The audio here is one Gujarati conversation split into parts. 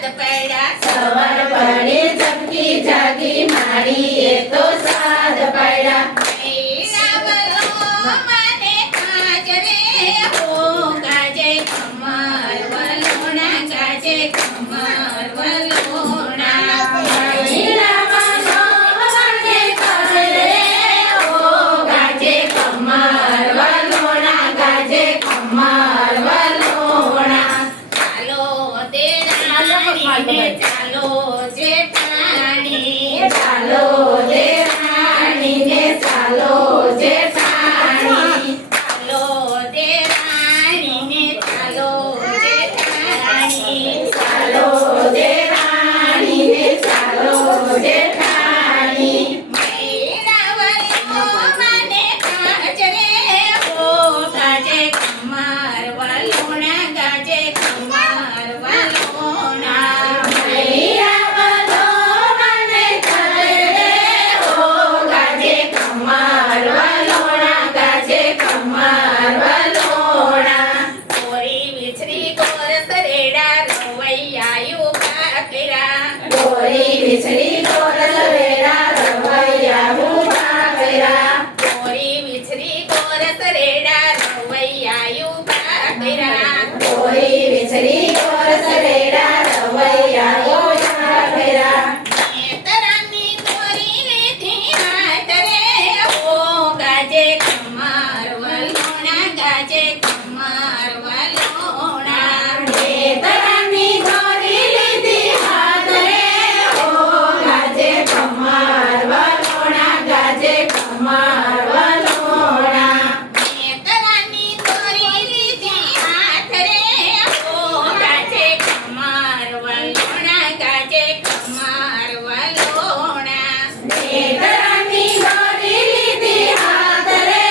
સાદ પડ્યા સવાર પડે ચમકી જાગી મારી એ તો સાદ પડ્યા મને કાજરે હો ગાજે કમર વલોણા ગાજે કમર વલોણા હીરાવાનો મને કાજરે હો ગાજે કમર વલોણા ગાજે કમર વલોણા ચાલો દેરાણીને ચાલો જેઠાણી ચાલો દેરાણીને ચાલો જેઠાણી ચાલો દેરાણીને ચાલો જેઠાણી ચાલો દેરાણીને ચાલો જેઠાણી મૈરાવલો મને કાજરે હો ગાજે કમર વલોણા ગાજે કમર વલોણા હીરાવાનો મને કાજરે હો ગાજે કમર વલોણા ગાજે કમર વલોણા કોરી વિછરી કોરસ રેડા રવૈયાયું કાકરા ગોરી વિછડી કોરસ વેરા રવૈયા ઉભા કર્યા કોરી વિછરી કોરસ રેડા રવૈયાયું કાકરા ગોરી વિછડી કોરસ વેરા રવૈયા ઉભા કર્યા નેતરાની દોરી લીધી હાથ રે હો ગાજે કમર વલોણા ગાજે કમર વલોણા નેતરાની દોરી લીધી હાથ રે હો ગાજે કમર વલોણા ગાજે કમર વલોણા નેતરાની દોરી લીધી હાથ રે હો ગાજે કમર વલોણા ગાજે કમર વલોણા નેતરાની દોરી લીધી હાથ રે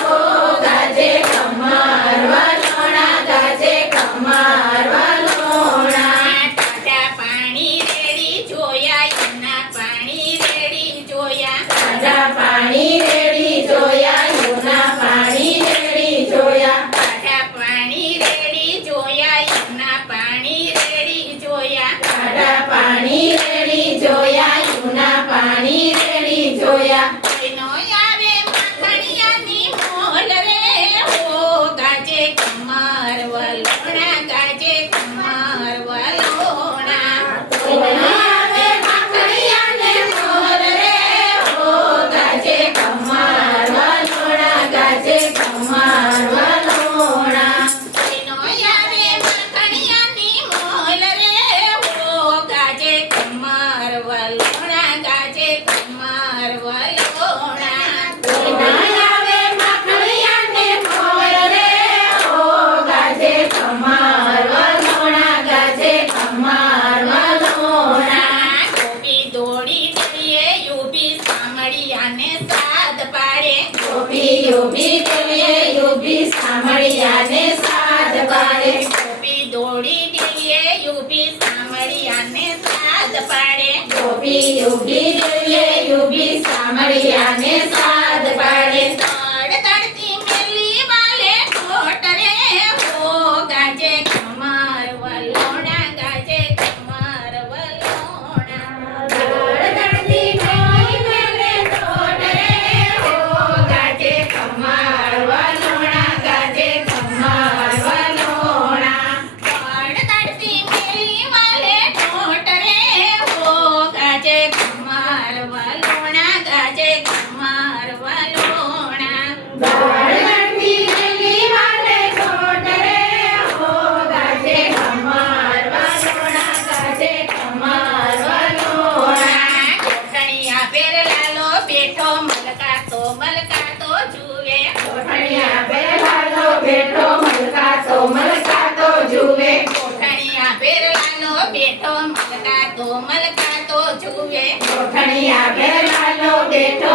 હો ગાજે કમર વલોણા ગાજે કમર વલોણા ટાટા પાણી રેડી જોયા એના પાણી રેડી જોયા તાજા પાણી રેડી જોયા યુના પાણી રેડી જોયા ટાટા પાણી રેડી જોયા એના પાણી રેડી જોયા તાજા પાણી રેડી જોયા યુના પાણી રેડી જોયા કોઈનો આવે માખણિયાની મોલ રે હો ગાજે કમર વલોણા ગાજે કમર વલોણા કોઈના આવે માખણિયાને મોર રે હો ગાજે કમર વલોણા ગાજે કમર વલોણા કોઈનો આવે માખણિયાની મોલ રે હો ગાજે કમર વલોણા ગાજે કમર વલોણા કોઈના આવે માખણિયાને મોર રે હો ગાજે કમર વલોણા ગાજે કમર વલોણા ગોપી દોડી જઈએ યુબી સામળિયાને સાદ પાડે યુબી યુબી દેવીએ યુબી સામળિયાને સાદ પાડે ગોપી દોડી જઈએ યુબી સામળિયાને સાદ પાડે યુબી યુબી દેવીએ યુબી સામળિયાને સાદ પાડે તડ તડતી મેલી વાલે ઠોઠ રે હો ગાજે કમર વલોણા ગાજે કમર વલોણા દળદળતી કોઈ મેલે તોડ રે હો ગાજે કમર વલોણા ગાજે કમર વલોણા તડ તડતી મેલી વાલે ઠોઠ રે હો ગાજે કમર વલોણા ગાજે કમર વલોણા દળદળતી મેલી વાલે તોડ રે હો ગાજે કમર વલોણા ગાજે કમર વલોણા કોઠણિયા પેરલાલો બેઠો મલકાતો જુએ કોઠણિયા પહેલાલો બેઠો મલકાતો જુએ કોઠણિયા પેરલાલો બેઠો મલકાતો જુએ કોઠણિયા પહેલાલો બેઠો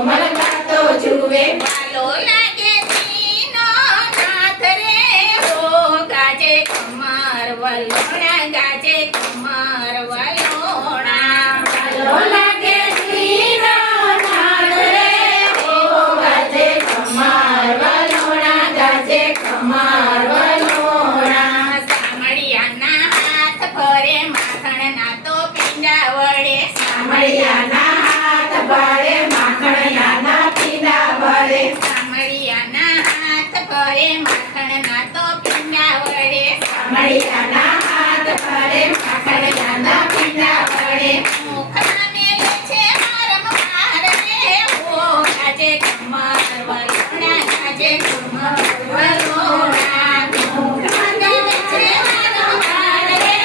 મલકાતો જુએ વાલો લાગે દીનો નાથ રે હો ગાજે કમર વલોણા ગાજે કમર વલોણા ચાલો લાગે દીનો નાદ રે હો ગાજે કમર વલોણા ગાજે કમર વલોણા સામળિયાના હાથ ફરે શામળિયાના હાથ ભરે માખણિયાના પીંડા ભરે શામળિયાના હાથ ભરે માખણના તો પીંડા વળે શામળિયાના હાથ ભરે માખણિયાના પીંડા ભરે મુખમાં મેલે છે મારમ માર રે ઓ ગાજે કમર વલોણા ગાજે કમર વલોણા મુખમાં મેલે છે મારમ માર રે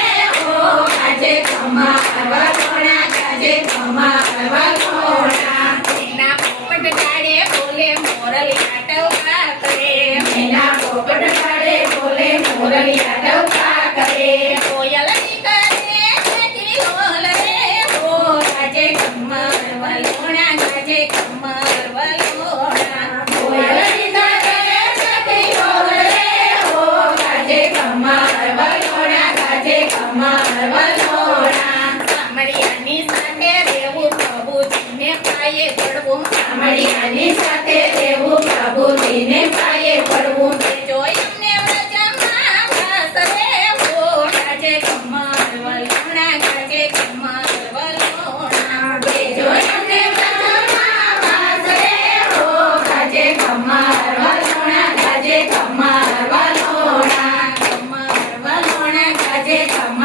ઓ ગાજે કમર વલોણા ગાજે કમર વલોણા એના પોપટ ડાળે બોલે મોરલિયા ટવકા કરે એના પોપટ ગાડે બોલે મોરલિયા ટવકા કરે કોયલની કરે છેકી લોલ રે ઓ ગાજે કમર વલોણા ગાજે કમર વલોણા કોયલની ગાડે સખી બોલ રે ઓ ગાજે કમર વલોણા ગાજે કમર વલોણા શામળિયાની સાથે રહેવું પ્રભુજીને પાયે પડવું શામળિયાની સાથે રહેવું પ્રભુજીને પાયે પડવું જો એમને વ્રજમાં વાસ રે ઓ ગાજે કમર વલોણા ગાજે કમર વલોણા જો એમને વ્રજમાં વાસ રે ઓ ગાજે કમર વલોણા ગાજે કમર વલોણા કમર વલોણા ગાજે કમર